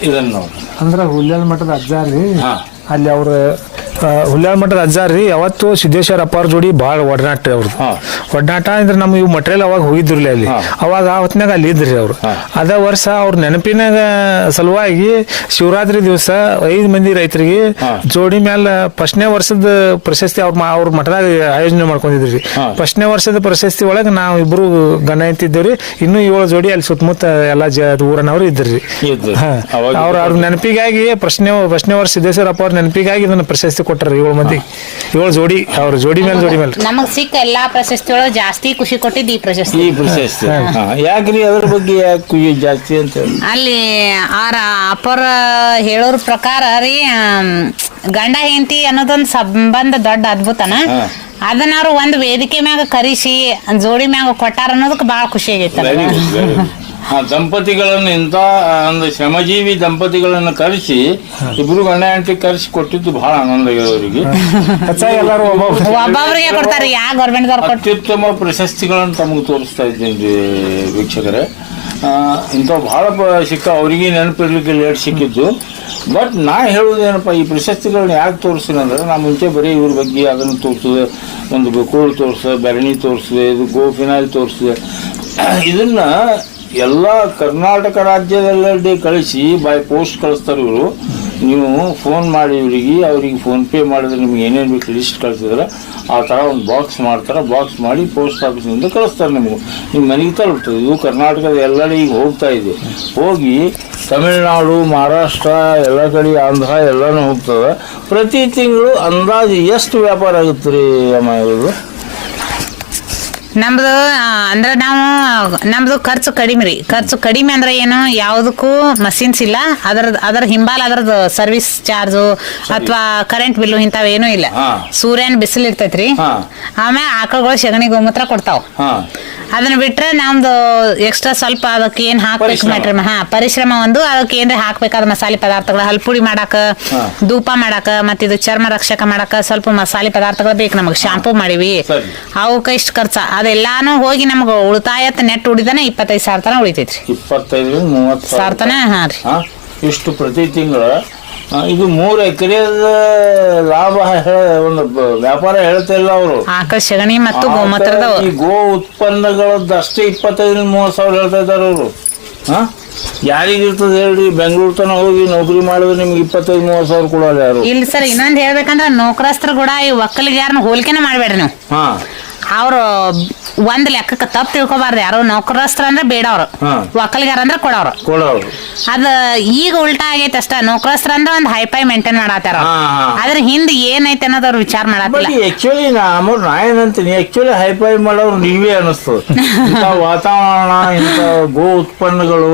ಇದನ್ನು ನೋಡಿ. ಅಂದ್ರೆ ಹುಲ್ಯಾಳ ಮಠದ ಅಜ್ಜಾರಿ ಅಲ್ಲಿ ಅವ್ರ ಹುಲ್ಯಾಳ ಮಠದ ಅಜ್ಜ ರೀ ಯಾವತ್ತು ಸಿದ್ದೇಶ್ವರ ಅಪ್ಪಾರ ಜೋಡಿ ಬಹಳ ಒಡನಾಟ ಅವ್ರದ್ದು ಒಡನಾಟ ಅಂದ್ರೆ ನಮ್ಮ ಇವು ಮಟೀರಿಯಲ್ ಅವಾಗ ಹೋಗಿದ್ರು ಅಲ್ಲಿ. ಅವಾಗ ಆ ಹೊತ್ನಾಗ ಅಲ್ಲಿ ಇದ್ರಿ ಅವರು. ಅದ ವರ್ಷ ಅವ್ರ ನೆನಪಿನಾಗ ಸಲುವಾಗಿ ಶಿವರಾತ್ರಿ ದಿವಸ ಐದು ಮಂದಿ ರೈತರಿಗೆ ಜೋಡಿ ಮ್ಯಾಲ ಫಸ್ಟ್ನೇ ವರ್ಷದ ಪ್ರಶಸ್ತಿ ಅವ್ರ ಅವ್ರ ಮಠದಾಗ ಆಯೋಜನೆ ಮಾಡ್ಕೊಂಡಿದ್ರಿ. ಫಸ್ಟ್ನೇ ವರ್ಷದ ಪ್ರಶಸ್ತಿ ಒಳಗೆ ನಾವು ಇಬ್ರು ಗಣ ಎಂತಿದ್ದೇವ್ರಿ ಇನ್ನೂ ಏಳು ಜೋಡಿ ಅಲ್ಲಿ ಸುತ್ತಮುತ್ತ ಎಲ್ಲ ಜ ಊರನವ್ರು ಇದ್ರಿ. ಅವ್ರ ಅವ್ರ ನೆನಪಿಗಾಗಿ ಪ್ರಶ್ನೆ ಫಸ್ಟ್ನೇ ವರ್ಷ ಸಿದ್ದೇಶ್ವರ ಅಪ್ಪ ಅವ್ರ ನೆನಪಿಗಾಗಿ ಇದನ್ನ ಪ್ರಶಸ್ತಿ ಕೊಟ್ಟರು ಏಳು ಮಂದಿ. ಏಳು ಜೋಡಿ ಅವ್ರ ಜೋಡಿ ಮೇಲೆ ಜೋಡಿ ಮೇಲೆ. ನಮಗ್ ಸಿಕ್ಕ ಎಲ್ಲಾ ಪ್ರಶಸ್ತಿ ಒಳಗೆ ಜಾಸ್ತಿ ಖುಷಿ ಕೊಟ್ಟಿದ್ದು ಈ ಪ್ರಶಸ್ತಿ. ಈ ಪ್ರಶಸ್ತಿ. ಹಾ. ಯಾಕ್ರಿ ಅದ್ರ ಬಗ್ಗೆ ಯಾಕೆ ಜಾಸ್ತಿ ಅಂತ ಹೇಳಿ? ಅಲ್ಲಿ ಆರ ಅಪ್ಪರ ಹೇಳೋರ ಪ್ರಕಾರ ರೀ ಆಮ್, ಗಂಡ ಹೆಂಡತಿ ಅನ್ನೋದೊಂದು ಸಂಬಂಧ ದೊಡ್ಡ ಅದ್ಭುತನ. ಹಾ. ಅದನ್ನ ಅವ್ರು ಒಂದು ವೇದಿಕೆ ಮ್ಯಾಗ ಕರಿಸಿ ಜೋಡಿ ಮ್ಯಾಗ ಕೊಟ್ಟಾರ ಅನ್ನೋದಕ್ಕೆ ಬಹಳ ಖುಷಿ ಆಗೈತೆ ಆ ದಂಪತಿಗಳನ್ನು ಇಂಥ ಒಂದು ಶ್ರಮಜೀವಿ ದಂಪತಿಗಳನ್ನು ಕರೆಸಿ ಇಬ್ರು ಗಂಡ ಹೆಂಡತಿ ಕರೆಸಿ ಕೊಟ್ಟಿದ್ದು ಬಹಳ ಆನಂದ ಆಗಿದೆ ಅವರಿಗೆ ಹೆಚ್ಚಾಗಿ ಎಲ್ಲರೂ ಕೊಡ್ತಾರೆ ಯಾ ಅತ್ಯುತ್ತಮ ಪ್ರಶಸ್ತಿಗಳನ್ನು ತಮಗೆ ತೋರಿಸ್ತಾ ಇದ್ದೀನಿ ವೀಕ್ಷಕರೇ. ಇಂಥ ಇಂಥವು ಬಹಳ ಪ- ಸಿಕ್ಕ ಅವರಿಗೆ ನೆನಪಿರ್ಲಿಕ್ಕೆ ಲೇಟ್ ಸಿಕ್ಕಿದ್ದು. ಬಟ್ ನಾ ಹೇಳೋದೇನಪ್ಪ ಈ ಪ್ರಶಸ್ತಿಗಳನ್ನ ಯಾಕೆ ತೋರಿಸ್ತೀನಿ ಅಂದ್ರೆ ನಾ ಮುಂಚೆ ಬರೀ ಇವ್ರ ಬಗ್ಗೆ ಅದನ್ನು ತೋರಿಸಿದೆ ಒಂದು ಗೋಕುಳು ತೋರಿಸಿದೆ ಬೆರಣಿ ತೋರಿಸಿದೆ ಇದು ಗೋ ಫಿನಾಯ್ಲ್ ತೋರಿಸಿದೆ. ಇದನ್ನ ಎಲ್ಲ ಕರ್ನಾಟಕ ರಾಜ್ಯದಲ್ಲೇ ಕಳಿಸಿ ಬೈ ಪೋಸ್ಟ್ ಕಳಿಸ್ತಾರೆ ಇವರು. ನೀವು ಫೋನ್ ಮಾಡಿ ಇವರಿಗೆ, ಅವ್ರಿಗೆ ಫೋನ್ ಪೇ ಮಾಡಿದ್ರೆ ನಿಮ್ಗೆ ಏನೇನು ಬೇಕು ಲಿಸ್ಟ್ ಕಳಿಸಿದ್ರೆ, ಆ ಥರ ಒಂದು ಬಾಕ್ಸ್ ಮಾಡ್ತಾರೆ. ಬಾಕ್ಸ್ ಮಾಡಿ ಪೋಸ್ಟ್ ಆಫೀಸಿಂದ ಕಳಿಸ್ತಾರೆ ನಿಮಗೆ. ನಿಮ್ಮ ಮನೆಗೆ ತಲುಪ್ತದೆ. ಇದು ಕರ್ನಾಟಕದ ಎಲ್ಲೆಡೆ ಈಗ ಹೋಗ್ತಾ ಇದೆ. ಹೋಗಿ ತಮಿಳುನಾಡು, ಮಹಾರಾಷ್ಟ್ರ, ಎಲ್ಲ ಕಡೆ ಆಂಧ್ರ ಎಲ್ಲನೂ ಹೋಗ್ತದೆ. ಪ್ರತಿ ತಿಂಗಳು ಅಂದಾಜು ಎಷ್ಟು ವ್ಯಾಪಾರ ಆಗುತ್ತೆ ರೀ ಅಮ್ಮ ಇವರು ನಮ್ದು ಆ, ಅಂದ್ರೆ ನಾವು ನಮ್ದು ಖರ್ಚು ಕಡಿಮೆ ರೀ. ಖರ್ಚು ಕಡಿಮೆ ಅಂದ್ರೆ ಏನು ಯಾವುದಕ್ಕೂ ಮಷಿನ್ಸ್ ಇಲ್ಲ. ಅದರ ಅದರ ಹಿಂಬಾಲ ಅದ್ರದ್ದು ಸರ್ವಿಸ್ ಚಾರ್ಜು ಅಥವಾ ಕರೆಂಟ್ ಬಿಲ್ಲು ಇಂಥವು ಏನೂ ಇಲ್ಲ. ಹಾ. ಸೂರ್ಯನ ಬಿಸಿಲು ಇರ್ತೈತ್ರಿ ಹಾ. ಆಮೇಲೆ ಆಕಳುಗಳು ಸೆಗಣಿ ಗೋಮೂತ್ರ ಕೊಡ್ತಾವ. ಹಾಂ. ಅದನ್ನ ಬಿಟ್ರೆ ನಮ್ದು ಎಕ್ಸ್ಟ್ರಾ ಸ್ವಲ್ಪ ಅದಕ್ಕೆ ಏನ್ ಹಾಕ್ಬೇಕು ಮಾಡ್ರಿ ಹಾ ಪರಿಶ್ರಮ ಒಂದು. ಅದಕ್ಕೆ ಏನ್ರ ಹಾಕ್ಬೇಕಾದ ಮಸಾಲೆ ಪದಾರ್ಥಗಳು ಹಲ್ಪುಡಿ ಮಾಡಾಕ. ಧೂಪ ಮಾಡಾಕ ಮತ್ತ ಇದು ಚರ್ಮ ರಕ್ಷಕ ಮಾಡಾಕ ಸ್ವಲ್ಪ ಮಸಾಲೆ ಪದಾರ್ಥಗಳು ಬೇಕು ನಮಗೆ. ಶಾಂಪೂ ಮಾಡಿವಿ. ಅವಕ್ಕ ಅವಕ್ಕೆ ಇಷ್ಟು ಖರ್ಚ. ಅದೆಲ್ಲಾನು ಹೋಗಿ ನಮ್ಗೆ ಉಳಿತಾಯ ನೆಟ್ ಉಳಿದಾನೆ ಇಪ್ಪತ್ತೈದು ಸಾವಿರ ತನ ಉಳಿತೈತ್ರಿ. ಇಪ್ಪತ್ತೈದು ಮೂವತ್ತು ಸಾವಿರ ತನ ಹಾ ರೀ. ಇಷ್ಟು ಪ್ರತಿ ತಿಂಗಳ ಇದು ಮೂರು ಎಕರೆ ಲಾಭ ಹೇಳ ಒಂದು ಬ- ವ್ಯಾಪಾರ ಹೇಳ್ತಾ ಇಲ್ಲ ಅವರು. ಆಕಳ ಸಗಣಿ ಮತ್ತು ಗೋಮೂತ್ರದ ಈ ಗೋ ಉತ್ಪನ್ನಗಳದ್ದು ಅಷ್ಟೇ ಇಪ್ಪತ್ತೈದರಿಂದ ಮೂವತ್ತು ಸಾವಿರ ಹೇಳ್ತಾ ಇದ್ದಾರೆ ಅವರು. ಹಾ ಯಾರಿಗಿರ್ತದೆ ಹೇಳ್ರಿ ಬೆಂಗಳೂರು ತನಕ ಹೋಗಿ ನೌಕರಿ ಮಾಡಿದ್ರೆ ನಿಮ್ಗೆ ಇಪ್ಪತ್ತೈದು ಮೂವತ್ತು ಸಾವಿರ ಕೊಡೋಲ್ಲ ಯಾರು? ಇಲ್ಲಿ ಸರ್ ಇನ್ನೊಂದು ಹೇಳ್ಬೇಕಂದ್ರ ನೌಕರಸ್ತ್ರ ಕೂಡ ಈ ಒಕ್ಕಲಿಗಾರನ ಹೋಲಿಕೆನ ಮಾಡ್ಬೇಡ್ರಿ ನೀವು. ಹಾಂ. ಅವ್ರು ಒಂದ್ ಲೆಕ್ಕಕ್ಕೆ ತಪ್ಪು ತಿಳ್ಕೊಬಾರ್ದು. ಯಾರು ನೌಕರಸ್ತ್ರ ಅಂದ್ರೆ ಬೇಡ ಅವ್ರು ಹಾ. ಒಕ್ಕಲಿಗಾರ ಅಂದ್ರೆ ಕೊಡೋರು ಕೊಡೋರು ಅದ ಈಗ ಉಲ್ಟಾ ಆಗೈತೆ ಅಷ್ಟ. ನೌಕರಸ್ತ್ರ ಅಂದ್ರೆ ಒಂದ್ ಹೈಫೈ ಮೇಂಟೈನ್ ಮಾಡತ್ತಾರ ಅವ್ರು. ಹಾ, ಹಾ. ಅದ್ರ ಹಿಂದ್ ಏನೈತೆ ಅನ್ನೋದು ಅವ್ರು ವಿಚಾರ ಮಾಡತ್ತಿಲ್ಲ. ಬಟ್ ಆಕ್ಚುಲಿ ನಾ ಏನಂತೀನಿ ಆಕ್ಚುಲಿ ಹೈಫೈ ಮಾಡೋರು ನೀವೇ ಅನಿಸ್ತದೆ. ಇಂಥ ವಾತಾವರಣ ಇಂಥ ಗೋ ಉತ್ಪನ್ನಗಳು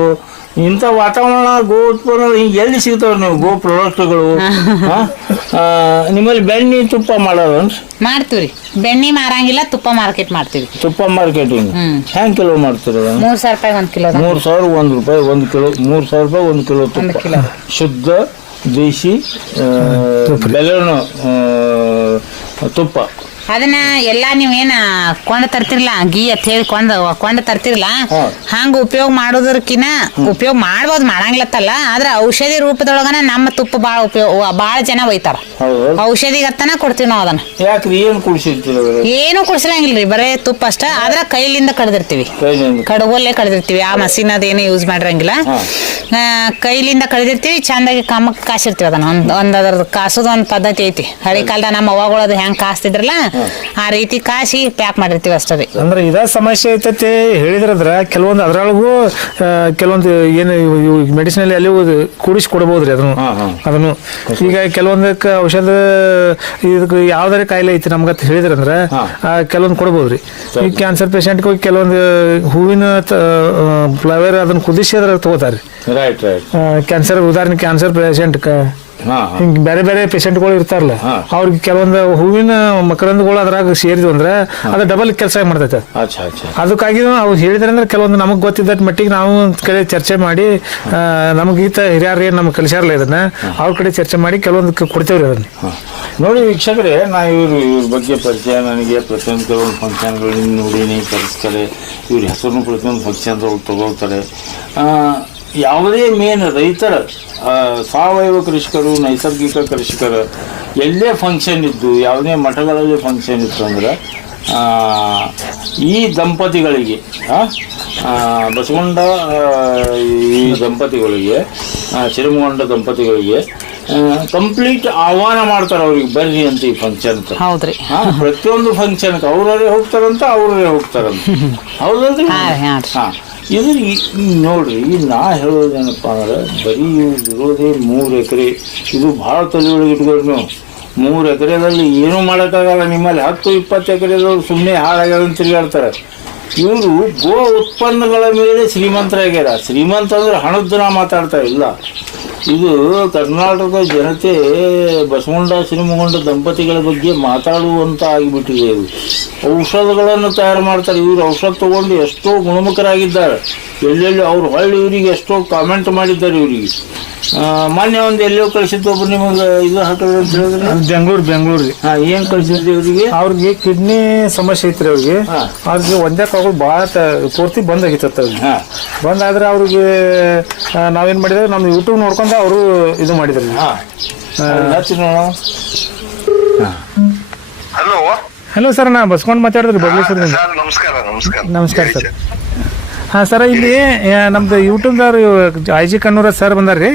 ಇಂಥ ವಾತಾವರಣ ಗೋ ಉತ್ಪನ್ನಗಳು ಹಿಂಗೆ ಎಲ್ಲಿ ಸಿಗ್ತಾವೆ ನೀವು? ಗೋ ಪ್ರಾಡಕ್ಟ್ಗಳು (laughs) ನಿಮ್ಮಲ್ಲಿ ಬೆಣ್ಣೆ ತುಪ್ಪ ಮಾಡೋದು ಮಾಡ್ತೀವ್ರಿ. ಬೆಣ್ಣಿ ಮಾರಂಗಿಲ್ಲ ತುಪ್ಪ ಮಾರ್ಕೆಟ್ ಮಾಡ್ತೀವಿ ತುಪ್ಪ ಮಾರ್ಕೆಟಿಂಗ್. ಹೆಂಗ್ ಕಿಲೋ ಮಾಡ್ತೀರ? ಮೂರ್ ಸಾವಿರ ರೂಪಾಯಿ ಒಂದ್ ಕಿಲೋ ಮೂರು ಸಾವಿರ ಒಂದು ರೂಪಾಯಿ ಒಂದು ಕಿಲೋ ಮೂರು ಸಾವಿರ ರೂಪಾಯಿ ಒಂದು ಕಿಲೋ ತುಪ್ಪ. ಕಿಲೋ. ಶುದ್ಧ ದೇಶಿ ಬೆಲೆ ತುಪ್ಪ. ಅದನ್ನ ಎಲ್ಲಾ ನೀವೇನ ಕೊಂಡ ತರ್ತಿರ್ಲ? ಗೀ ಅಂತ ಹೇಳಿ ಕೊಂಡ ಕೊಂಡ ತರ್ತಿರ್ಲ. ಹಂಗ ಉಪಯೋಗ ಮಾಡೋದಕ್ಕಿನ ಉಪಯೋಗ ಮಾಡ್ಬೋದು ಮಾಡಂಗ್ಲತ್ತಲ್ಲ. ಆದ್ರ ಔಷಧಿ ರೂಪದೊಳಗನ ನಮ್ಮ ತುಪ್ಪ ಬಾಳ ಉಪಯೋಗ ಬಾಳ ಜನ ಒಯ್ತಾರ. ಔಷಧಿಗತ್ತನ ಕೊಡ್ತೀವಿ ನಾವು ಅದನ್ನ. ಯಾಕ್ರಿ? ಏನು ಕುಡಿಸಿರ್ತೀರ ಏನು ಕುಡ್ಸಲಂಗಿಲ್ರಿ. ಬರೇ ತುಪ್ಪ ಅಷ್ಟ. ಆದ್ರ ಕೈಲಿಂದ ಕಡ್ದಿರ್ತೀವಿ. ಕಡಗೋಲೆ ಕಡ್ದಿರ್ತೀವಿ. ಆ ಮಸೀನ್ ಅದೇನು ಯೂಸ್ ಮಾಡಿರಂಗಿಲ್ಲ. ಕೈಲಿಂದ ಕಡ್ದಿರ್ತೀವಿ ಚಂದಾಗಿ ಕಮ್ಮಕ್ ಕಾಸಿರ್ತೀವಿ ಅದನ್ನ. ಒಂದ್ ಒಂದ್ ಅದ್ರದ್ದು ಕಾಸೋದ್ ಒಂದ್ ಪದ್ಧತಿ ಐತಿ. ಹಳೆ ಕಾಲದ ನಮ್ಮ ಅವ್ವಗಳು ಅದು ಹೆಂಗ್ ಕಾಸ್ತಿದ್ರಲ್ಲ ಆ ರೀತಿ ಕಾಸಿ ಪ್ಯಾಕ್ ಮಾಡಿರ್ತೀವಿ ಅಷ್ಟೇ ರೀ. ಅಂದ್ರೆ ಇದ ಸಮಸ್ಯೆ ಐತತಿ ಹೇಳಿದ್ರದ್ರ ಕೆಲವೊಂದು ಅದ್ರೊಳಗೂ ಆ, ಕೆಲವೊಂದು ಏನು ಮೆಡಿಸಿನ್ ಅಲ್ಲಿ ಅಲ್ಲಿ ಕೂಡಿಸಿ ಕೊಡ್ಬೋದ್ರಿ ಅದನ್ನು. ಅದನ್ನು ಈಗ ಕೆಲವೊಂದಕ್ಕೆ ಔಷಧ ಇದಕ್ಕೆ ಯಾವ್ದಾರ ಕಾಯಿಲೆ ಐತಿ ನಮ್ಗೆ ಅಂತ ಹೇಳಿದ್ರಂದ್ರ. ಆ, ಕೆಲವೊಂದು ಕೊಡ್ಬೋದ್ರಿ. ಈ ಕ್ಯಾನ್ಸರ್ ಪೇಷಂಟ್ಗೆ ಹೋಗಿ ಕೆಲವೊಂದು ಹೂವಿನ ಫ್ಲವರ್ ಅದನ್ನ ಕುದಿಸಿ ಅದ್ರ ತಗೋತಾರೆ ರೈಟ್ ರೈಟ್ ಕ್ಯಾನ್ಸರ್ ಉದಾಹರಣೆ ಕ್ಯಾನ್ಸರ್ ಪೇಷಂಟ್ ಹಿಂಗ್ ಬೇರೆ ಬೇರೆ ಪೇಷಂಟ್ಗಳು ಇರ್ತಾರಲ್ಲ. ಅವ್ರಿಗೆ ಕೆಲವೊಂದು ಹೂವಿನ ಮಕರಂದಗಳು ಅದ್ರಾಗ ಸೇರಿದ್ವು ಅಂದ್ರೆ ಅದು ಡಬಲ್ ಕೆಲಸ ಮಾಡ್ತೈತೆ. ಅದಕ್ಕಾಗಿ ಅವ್ರು ಹೇಳಿದ್ರೆ ಅಂದ್ರೆ ಕೆಲವೊಂದು ನಮಗೆ ಗೊತ್ತಿದ್ದ ಮಟ್ಟಿಗೆ ನಾವು ಕಡೆ ಚರ್ಚೆ ಮಾಡಿ ನಮ್ಗೆ ಈತ ಹಿರಿಯರು ಏನು ನಮ್ಗೆ ಕಲಿಸ್ಯಾರಲ್ಲ ಇದನ್ನ ಅವ್ರ ಕಡೆ ಚರ್ಚೆ ಮಾಡಿ ಕೆಲವೊಂದು ಕೊಡ್ತೇವ್ರಿ ಅದನ್ನ. ನೋಡಿ ವೀಕ್ಷಕರೇ ನಾ ಇವರು ಇವ್ರ ಬಗ್ಗೆ ಪರಿಚಯ ನನಗೆ ಪ್ರತಿಯೊಂದು ಕೆಲವೊಂದು ಫಂಕ್ಷನ್ಗಳನ್ನ ನೋಡೀನಿ ಕರೆಸ್ತಾರೆ ಇವ್ರ ಹೆಸರನ್ನು ಪ್ರತಿಯೊಂದು ಫಂಕ್ಷನ್ ತಗೊಳ್ತಾರೆ. ಯಾವುದೇ ಮೇನ್ ರೈತರ ಸಾವಯವ ಕೃಷಿಕರು ನೈಸರ್ಗಿಕ ಕೃಷಿಕರು ಎಲ್ಲೇ ಫಂಕ್ಷನ್ ಇದ್ದು ಯಾವುದೇ ಮಠಗಳಲ್ಲಿ ಫಂಕ್ಷನ್ ಇತ್ತು ಅಂದ್ರೆ ಈ ದಂಪತಿಗಳಿಗೆ ಆ, ಈ ದಂಪತಿಗಳಿಗೆ ಆ, ಸಿರಿಮಗೊಂಡ ದಂಪತಿಗಳಿಗೆ ಕಂಪ್ಲೀಟ್ ಆಹ್ವಾನ ಮಾಡ್ತಾರೆ ಅವ್ರಿಗೆ ಬರ್ರಿ ಅಂತ ಈ ಫಂಕ್ಷನ್ ಹೌದ್ರಿ. ಪ್ರತಿಯೊಂದು ಫಂಕ್ಷನ್ ಅವ್ರವರೇ ಹೋಗ್ತಾರಂತ ಅವ್ರವರೇ ಹೋಗ್ತಾರಂತ. (laughs) ಹೌದಲ್ರಿ? ಹಾ. ರೀ, ಹಾ ರೀ. ಹಾ ಇದು ಈ- ಈ ನೋಡ್ರಿ ನಾ ಹೇಳೋದೇನಪ್ಪ ಅಂದ್ರೆ ಬರೀ ಇರೋದೇ ಮೂರು ಎಕರೆ. ಇದು ಭಾಳ ತಲೆ ಒಳಗೆ ಇಟ್ಕೊಳ್ರಿ ನೀವು. ಮೂರು ಎಕರೆದಲ್ಲಿ ಏನೂ ಮಾಡೋಕ್ಕಾಗಲ್ಲ. ನಿಮ್ಮಲ್ಲಿ ಹತ್ತು ಇಪ್ಪತ್ತು ಎಕರೆದವ್ರು ಸುಮ್ಮನೆ ಹಾಳಾಗ್ಯಾರ ತಿರುಗಾಡ್ತಾರೆ. ಇವರು ಗೋ ಉತ್ಪನ್ನಗಳ ಮೇಲೆ ಶ್ರೀಮಂತರಾಗ್ಯಾರ. ಶ್ರೀಮಂತ ಅಂದ್ರೆ ಹಣದ ನಾ ಮಾತಾಡ್ತಾ ಇಲ್ಲ. ಇದು ಕರ್ನಾಟಕದ ಜನತೆ ಬಸವಣ್ಣ ಸಿನಿಮಗೊಂಡ ದಂಪತಿಗಳ ಬಗ್ಗೆ ಮಾತಾಡುವಂತ ಆಗಿಬಿಟ್ಟಿದೆ ಇದು ಔಷಧಗಳನ್ನು ತಯಾರು ಮಾಡ್ತಾರೆ. ಇವರು ಔಷಧ ತಗೊಂಡು ಎಷ್ಟೋ ಗುಣಮುಖರಾಗಿದ್ದಾರೆ. ಎಲ್ಲೆಲ್ಲಿ ಅವ್ರು ಹೊಳ್ಳಿ ಇವರಿಗೆ ಎಷ್ಟೋ ಕಾಮೆಂಟ್ ಮಾಡಿದ್ದಾರೆ ಇವರಿಗೆ. ಮೊನ್ನೆ ಒಂದು ಎಲ್ಲೋ ಕಳಿಸಿದ್ದು ಒಬ್ರು ನಿಮಗೆ ಇದು ಹಾಕಿದ್ರು ಅಂತ ಹೇಳಿದ್ರೆ? ಬೆಂಗಳೂರು ಬೆಂಗಳೂರು ಹಾಂ ಏನು ಕಳಿಸಿದ್ರಿ ಇವರಿಗೆ? ಅವ್ರಿಗೆ ಕಿಡ್ನಿ ಸಮಸ್ಯೆ ಐತ್ರಿ ಅವ್ರಿಗೆ. ಅವ್ರಿಗೆ ಒಂದೇ ಕಾಗಳು ಭಾಳ ಪೂರ್ತಿ ಬಂದ್ ಆಗಿತ್ತ ಅವ್ರಿಗೆ. ಹಾಂ. ಬಂದಾದ್ರೆ ಅವ್ರಿಗೆ ನಾವೇನು ನಾವೇನ್ ಮಾಡಿದ್ರೆ ನಮ್ಮ ಯೂಟ್ಯೂಬ್ ನೋಡ್ಕೊಂಡು ಅಂತ ಅವರು ಇದು ಮಾಡಿದ್ರು. ಹಲೋ. ಹಲೋ ಸರ್ ನಾ ಬಸ್ಕೊಂಡು ಮಾತಾಡಿದ್ರಿ ಬದಲೇಶ್ವರದಿಂದ ಸರ್ ನಮಸ್ಕಾರ ನಮಸ್ಕಾರ. ನಮಸ್ಕಾರ ಸರ್. ಹಾಂ ಸರ್ ಇಲ್ಲಿ ನಮ್ದು ಯೂಟ್ಯೂಬ್ದವ್ರು ಐ ಜಿ ಕನ್ನೂರ ಸರ್ ಬಂದಾರ್ರಿ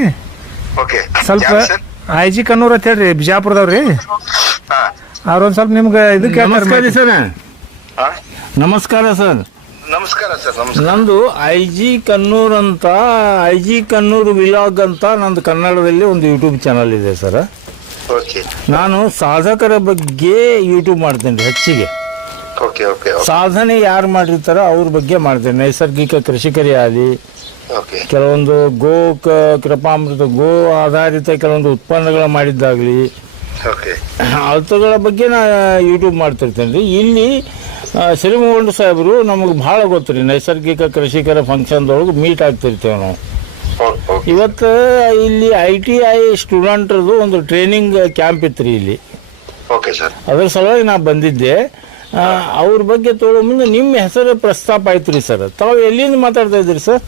ಓಕೆ. ಸ್ವಲ್ಪ ಸರ್? ಐ ಜಿ ಕನ್ನೂರ್ ಅಂತ ಹೇಳ್ರಿ ಬಿಜಾಪುರದವ್ರಿ ಹಾ. ಅವ್ರೊಂದ್ ಸ್ವಲ್ಪ ನಿಮ್ಗೆ ಇದು ನಮಸ್ಕಾರ ರೀ ಸರ್. ಹಾ? ನಮಸ್ಕಾರ ಸರ್. ನಮಸ್ಕಾರ ಸರ್ ನಮಸ್ಕಾರ. ನಂದು ಐ ಜಿ ಕನ್ನೂರ್ ಅಂತ ಐ ಜಿ ಕನ್ನೂರ್ ವಿಲಾಗ್ ಅಂತ ನಂದು ಕನ್ನಡದಲ್ಲಿ ಒಂದು ಯೂಟ್ಯೂಬ್ ಚಾನಲ್ ಇದೆ ಸರ್. ಓಕೆ. ನಾನು ಸಾಧಕರ ಬಗ್ಗೆ ಯೂಟ್ಯೂಬ್ ಮಾಡ್ತೇನೆ ಹೆಚ್ಚಿಗೆ. ಓಕೆ ಓಕೆ ಸಾಧನೆ ಯಾರು ಮಾಡಿರ್ತಾರೋ ಅವ್ರ ಬಗ್ಗೆ ಮಾಡ್ತೇನೆ. ನೈಸರ್ಗಿಕ ಕೃಷಿಕರೇ ಆಗಲಿ ಓಕೆ. ಕೆಲವೊಂದು ಗೋ ಕ ಕೃಪಾಮೃತ ಗೋ ಆಧಾರಿತ ಕೆಲವೊಂದು ಉತ್ಪನ್ನಗಳು ಮಾಡಿದ್ದಾಗಲಿ ಓಕೆ. ಬಗ್ಗೆ ನಾ ಯೂಟ್ಯೂಬ್ ಮಾಡ್ತಿರ್ತೇನೆ ರೀ. ಇಲ್ಲಿ ಶ್ರೀಮಗೊಂಡ ಸಾಹೇಬರು ನಮಗೆ ಭಾಳ ಗೊತ್ತು ರೀ ನೈಸರ್ಗಿಕ ಕೃಷಿಕರ ಫಂಕ್ಷನ್ದೊಳಗೆ ಮೀಟ್ ಆಗ್ತಿರ್ತೇವೆ ನಾವು. ಇವತ್ತು ಇಲ್ಲಿ ಐ ಟಿ ಐ ಸ್ಟೂಡೆಂಟ್ರದ್ದು ಒಂದು ಟ್ರೈನಿಂಗ್ ಕ್ಯಾಂಪ್ ಇತ್ತು ರೀ ಇಲ್ಲಿ. ಓಕೆ ಸರ್ ಅದ್ರ ಸಲುವಾಗಿ ನಾ ಬಂದಿದ್ದೆ. ಅವ್ರ ಬಗ್ಗೆ ತೋಳೋ ಮುಂದೆ ನಿಮ್ಮ ಹೆಸರು ಪ್ರಸ್ತಾಪ ಆಯ್ತು ರೀ ಸರ್ ತಾವು ಎಲ್ಲಿಂದ ಮಾತಾಡ್ತಾ ಇದ್ದೀರಿ ಸರ್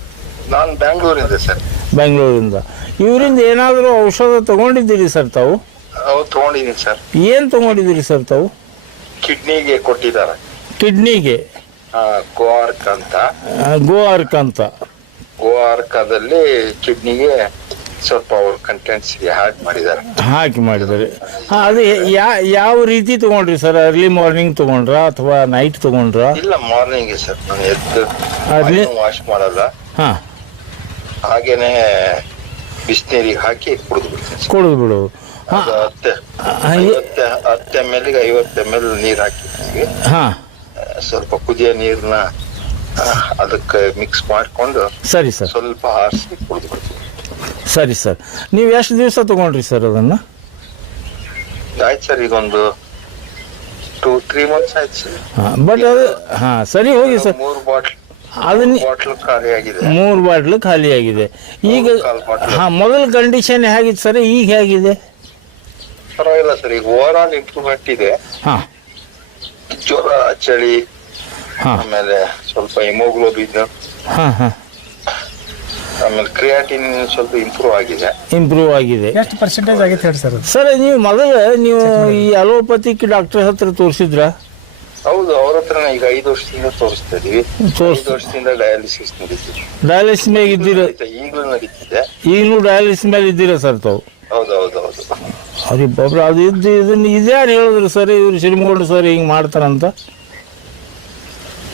ನಾನು ಬ್ಯಾಂಗ್ಳೂರಿಂದ ಸರ್ ಬೆಂಗಳೂರಿಂದ ಇವರಿಂದ ಏನಾದರೂ ಔಷಧ ತಗೊಂಡಿದ್ದೀರಿ ಸರ್ ತಾವು? ಅವು ತಗೊಂಡಿದ್ದೀನಿ ಸರ್ ಏನು ತಗೊಂಡಿದ್ದೀರಿ ಸರ್ ತಾವು? ಕಿಡ್ನಿಗೆ ಕೊಟ್ಟಿದ್ದಾರೆ. ಕಿಡ್ನಿಗೆ. ಗೋವಾರ್ಕ್ ಅಂತ. ಗೋ ಅರ್ಕ್ ಅಂತ. ಗೋವಾರ್ಕದಲ್ಲಿ ಕಿಡ್ನಿಗೆ ಸ್ವಲ್ಪ ಅವ್ರ ಕಂಟೆಂಟ್ಸ್ ಹಾಕಿ ಮಾಡಿದ್ದಾರೆ. ಹಾಕಿ ಮಾಡಿದ್ದಾರೆ. ಅದು ಯಾ ಯಾವ ರೀತಿ ತಗೊಂಡ್ರಿ ಸರ್? ಅರ್ಲಿ ಮಾರ್ನಿಂಗ್ ತಗೊಂಡ್ರಾ ಅಥವಾ ನೈಟ್ ತೊಗೊಂಡ್ರಾ? ಇಲ್ಲ ಮಾರ್ನಿಂಗ್ ಸರ್. ನಾನು ಎದ್ದು ಅರ್ಲಿ ವಾಶ್ ಮಾಡಲ್ಲ. ಹಾಂ. ಹಾಗೇನೆ ಬಿಸಿನೀರಿಗೆ ಹಾಕಿ ಕುಡಿದು ಬಿಡ್ತೀನಿ ಕುಡಿದು ಬಿಡು. ಹತ್ತು ಎಂ ಎಲ್ಗೆ ಐವತ್ತು ಎಂ ಎಲ್ ನೀರು ಹಾಕಿ ಹಾಂ. ಸ್ವಲ್ಪ ಕುದಿಯ ನೀರನ್ನ ಅದಕ್ಕೆ ಮಿಕ್ಸ್ ಮಾಡಿಕೊಂಡು ಸರಿ ಸರ್. ಸ್ವಲ್ಪ ಆರಿಸಿ ಕುಡಿದು ಬಿಡ್ತೀವಿ ಸರಿ ಸರ್. ನೀವು ಎಷ್ಟು ದಿವಸ ತಗೊಂಡ್ರಿ ಸರ್ ಅದನ್ನು? ಆಯ್ತು ಸರ್ ಇದೊಂದು ಟೂ ತ್ರೀ ಮಂತ್ಸ್ ಆಯ್ತು ಸರ್. ಹಾಂ ಬಟ್ ಅದು ಹಾಂ ಸರಿ ಹೋಗಿ ಸರ್. ಮೂರು ಬಾಟ್ಲ್ ಅದನ್ನ ಬಾಟ್ಲ್ ಖಾಲಿಯಾಗಿದೆ ಮೂರು ಬಾಟ್ಲು ಖಾಲಿಯಾಗಿದೆ ಈಗ. ಹಾಂ ಮೊದಲ ಕಂಡೀಷನ್ ಹೇಗಿತ್ತು ಸರ್? ಈಗ ಹೇಗಿದೆ? ಪರವಾಗಿಲ್ಲ ಸರ್ ಈಗ ಓವರ್ ಆಲ್ ಇಂಪ್ರೂವ್ಮೆಂಟ್ ಇದೆ. ಹಾಂ. ಜ್ವರ ಚಳಿ ಆಮೇಲೆ ಸ್ವಲ್ಪ ಹಿಮೋಗ್ಲೋಬಿನ್. ಹಾಂ ಹಾಂ. ಆಮೇಲೆ ಕ್ರಿಯಾಟಿನ್ ಸ್ವಲ್ಪ ಇಂಪ್ರೂವ್ ಆಗಿದೆ. ಇಂಪ್ರೂವ್ ಆಗಿದೆ. ಎಷ್ಟು ಪರ್ಸೆಂಟೇಜ್ ಆಗೈತೆ ಹೇಳಿ ಸರ್ ಸರ್ ನೀವು ಮೊದಲು ನೀವು ಈ ಅಲೋಪತಿಕ್ ಡಾಕ್ಟರ್ ಹತ್ರ ತೋರಿಸಿದ್ರ? ಹೌದು ಅವ್ರ ಹತ್ರನೇ ಈಗ ಐದು ವರ್ಷದಿಂದ ತೋರಿಸ್ತಾ ಇದೀವಿ. ಐದು ವರ್ಷದಿಂದ ಡಯಾಲಿಸಿಸ್ ನಡೀತಿದೆ. ಡಯಾಲಿಸಿಸ್ ಮೇಲೆ ಇದ್ದೀರಾ? ಈಗಲೂ ನಡೀತಿದೆ. ಈಗಲೂ ಡಯಾಲಿಸಿಸ್ ಮೇಲೆ ಇದ್ದೀರಾ ಸರ್ ತಾವು? ಅರೆ ಬಾಬ್ರ ಅದು ಇದ್ದು ಇದನ್ನು ಇದ್ಯಾರು ಹೇಳಿದ್ರು ಸರ್ ಇವ್ರು ಸಿನಿಮಾಗಳು ಸರ್ ಹಿಂಗೆ ಮಾಡ್ತಾರಂತ?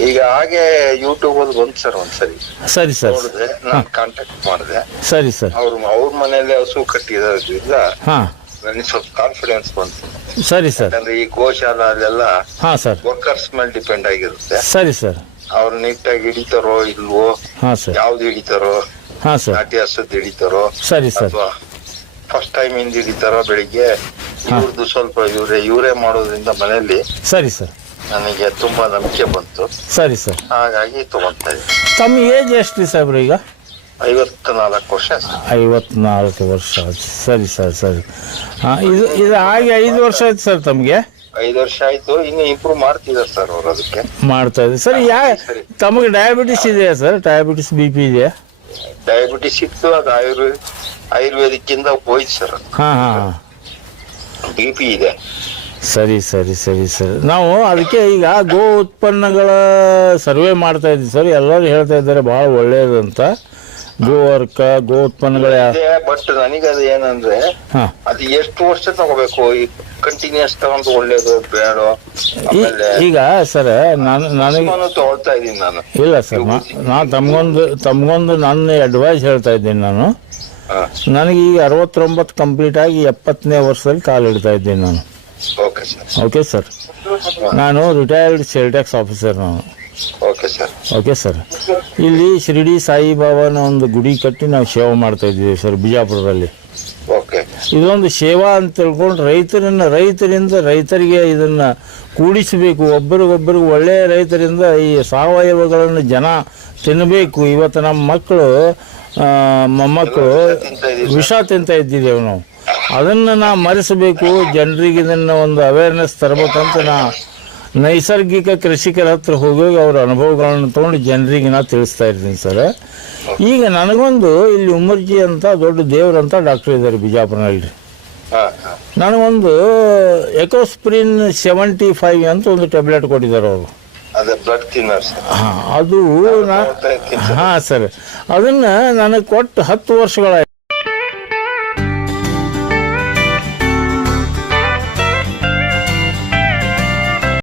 ಈಗ ಹಾಗೆ ಯೂಟ್ಯೂಬ್ ಅಲ್ಲಿ ಬಂತು ಸರ್ ಒಂದ್ಸರಿ. ಸರಿ ಸರ್. ನೋಡಿದೆ ನಾನು ಕಾಂಟ್ಯಾಕ್ಟ್ ಮಾಡಿದೆ. ಸರಿ ಸರ್. ಅವ್ರ ಅವ್ರ ಮನೆಯಲ್ಲಿ ಹಸು ಕಟ್ಟಿರೋದ್ರಿಂದ ಹಾಂ. ನನಗೆ ಸ್ವಲ್ಪ ಕಾನ್ಫಿಡೆನ್ಸ್ ಬಂತು. ಸರಿ ಸರ್. ಅಂದ್ರೆ ಈ ಗೋಶಾಲ ಅಲ್ಲೆಲ್ಲ ಹಾಂ ಸರ್. ವರ್ಕರ್ಸ್ ಮೇಲೆ ಡಿಪೆಂಡ್ ಆಗಿರುತ್ತೆ. ಸರಿ ಸರ್. ಅವ್ರು ನೀಟಾಗಿ ಹಿಡಿತಾರೋ ಇಲ್ವೋ ಹಾಂ ಸರ್. ಯಾವ್ದು ಹಿಡಿತಾರೋ ಹಾಂ ಸರ್. ನಾಟಿ ಹಸದ್ ಹಿಡಿತಾರೋ ಸರಿ ಸರ್. ಫಸ್ಟ್ ಟೈಮ್ ಇಂದ ತರ ಬೆಳಿಗ್ಗೆ ಇವ್ರದ್ದು ಸ್ವಲ್ಪ ಇವರೇ ಇವರೇ ಮಾಡೋದ್ರಿಂದ ಮನೆಯಲ್ಲಿ ಸರಿ ಸರ್. ನನಗೆ ತುಂಬಾ ನಂಬಿಕೆ ಬಂತು. ಸರಿ ಸರ್. ಹಾಗಾಗಿ ತಗೊಂತಾ ಇದ್ದೀನಿ. ತಮ್ಮ ಏಜ್ ಎಷ್ಟು ರೀ ಸಾಹೇಬ್ರ ಈಗ? ಐವತ್ತ ನಾಲ್ಕು ವರ್ಷ ಸರ್. ಐವತ್ನಾಲ್ಕು ವರ್ಷ ಆಯ್ತು. ಸರಿ ಸರ್ ಸರಿ. ಹಾಂ ಇದು ಇದು ಆಗಿ ಐದು ವರ್ಷ ಆಯ್ತು ಸರ್ ತಮಗೆ? ಐದು ವರ್ಷ ಆಯ್ತು. ಇನ್ನು ಇಂಪ್ರೂವ್ ಮಾಡ್ತಿದ್ದಾರೆ ಸರ್ ಅವ್ರು ಅದಕ್ಕೆ. ಮಾಡ್ತಾ ಇದ್ದೀವಿ ಸರ್ ಯಾ ತಮಗೆ ಡಯಾಬಿಟಿಸ್ ಇದೆಯಾ ಸರ್? ಡಯಾಬಿಟಿಸ್ ಬಿ ಪಿ ಇದೆಯಾ? ಡಯಾಬಿಟಿಸ್ ಇತ್ತು ಅದು ಆಯುರ್ವೇದ ಆಯುರ್ವೇದಿಕ್ ಇಂದ ಹೋಯ್ತು ಸರ್. ಹಾಂ ಹಾಂ ಬಿ ಪಿ ಇದೆ. ಸರಿ ಸರಿ ಸರಿ ಸರಿ. ನಾವು ಅದಕ್ಕೆ ಈಗ ಗೋ ಉತ್ಪನ್ನಗಳ ಸರ್ವೆ ಮಾಡ್ತಾ ಇದ್ದೀವಿ ಸರ್. ಎಲ್ಲರೂ ಹೇಳ್ತಾ ಇದ್ದಾರೆ ಭಾಳ ಒಳ್ಳೆಯದು ಅಂತ. ಗೋ ವರ್ಕ ಗೋ ಉತ್ಪನ್ನಗಳ ಬಟ್ ನನಗೆ ಅದು ಏನಂದ್ರೆ ಅದು ಎಷ್ಟು ವರ್ಷ ತಗೋಬೇಕು? ಈ ಕಂಟಿನ್ಯೂಸ್ ತಗೊಂಡು ಒಳ್ಳೇದು ಬೇಡ? ಈಗ ಸರ್ ನಾನು ನನಗೆ ತಗೊಳ್ತಾ ಇದೀನಿ ನಾನು. ಇಲ್ಲ ಸರ್ ನಾ ತಮ್ಗೊಂದು ತಮ್ಗೊಂದು ನನ್ನ ಅಡ್ವೈಸ್ ಹೇಳ್ತಾ ಇದ್ದೀನಿ ನಾನು. ನನಗೆ ಈಗ ಅರವತ್ತೊಂಬತ್ತು ಕಂಪ್ಲೀಟ್ ಆಗಿ ಎಪ್ಪತ್ತನೇ ವರ್ಷದಲ್ಲಿ ಕಾಲಿಡ್ತಾ ಇದ್ದೀನಿ ನಾನು. ಓಕೆ ಸರ್ ಓಕೆ ಸರ್ ನಾನು ರಿಟೈರ್ಡ್ ಸೇಲ್ ಟ್ಯಾಕ್ಸ್ ಆಫೀಸರ್ ನಾನು. ಓಕೆ ಸರ್ ಓಕೆ ಸರ್ ಇಲ್ಲಿ ಶಿರಡಿ ಸಾಯಿಬಾಬಾನ ಒಂದು ಗುಡಿ ಕಟ್ಟಿ ನಾವು ಸೇವೆ ಮಾಡ್ತಾ ಇದ್ದೀವಿ ಸರ್ ಬಿಜಾಪುರದಲ್ಲಿ. ಓಕೆ ಇದೊಂದು ಸೇವಾ ಅಂತ ತಿಳ್ಕೊಂಡು ರೈತರನ್ನು ರೈತರಿಂದ ರೈತರಿಗೆ ಇದನ್ನು ಕೂಡಿಸಬೇಕು. ಒಬ್ಬರಿಗೊಬ್ಬರಿಗೆ ಒಳ್ಳೆಯ ರೈತರಿಂದ ಈ ಸಾವಯವಗಳನ್ನು ಜನ ತಿನ್ನಬೇಕು. ಇವತ್ತು ನಮ್ಮ ಮಕ್ಕಳು ಮೊಮ್ಮಕ್ಕಳು ವಿಷ ತಿಂತ ಇದ್ದಿದ್ದೇವೆ ನಾವು. ಅದನ್ನು ನಾ ಮರೆಸಬೇಕು ಜನರಿಗೆ ಇದನ್ನು ಒಂದು ಅವೇರ್ನೆಸ್ ತರಬೇಕಂತ ನಾ ನೈಸರ್ಗಿಕ ಕೃಷಿಕರ ಹತ್ರ ಹೋಗಿ ಅವ್ರ ಅನುಭವಗಳನ್ನು ತೊಗೊಂಡು ಜನರಿಗೆ ನಾ ತಿಳಿಸ್ತಾ ಇರ್ತೀನಿ ಸರ್. ಈಗ ನನಗೊಂದು ಇಲ್ಲಿ ಉಮರ್ಜಿ ಅಂತ ದೊಡ್ಡ ದೇವರಂತ ಡಾಕ್ಟರ್ ಇದ್ದಾರೆ ಬಿಜಾಪುರನಲ್ಲಿ ನನಗೊಂದು ಎಕೋಸ್ಪ್ರಿನ್ ಸೆವೆಂಟಿ ಫೈವ್ ಅಂತ ಒಂದು ಟ್ಯಾಬ್ಲೆಟ್ ಕೊಟ್ಟಿದ್ದಾರೆ ಅವರು. ಅದೇ. ಹಾಂ ಸರ್. ಅದನ್ನು ನನಗೆ ಕೊಟ್ಟು ಹತ್ತು ವರ್ಷಗಳಾಯ್ತು.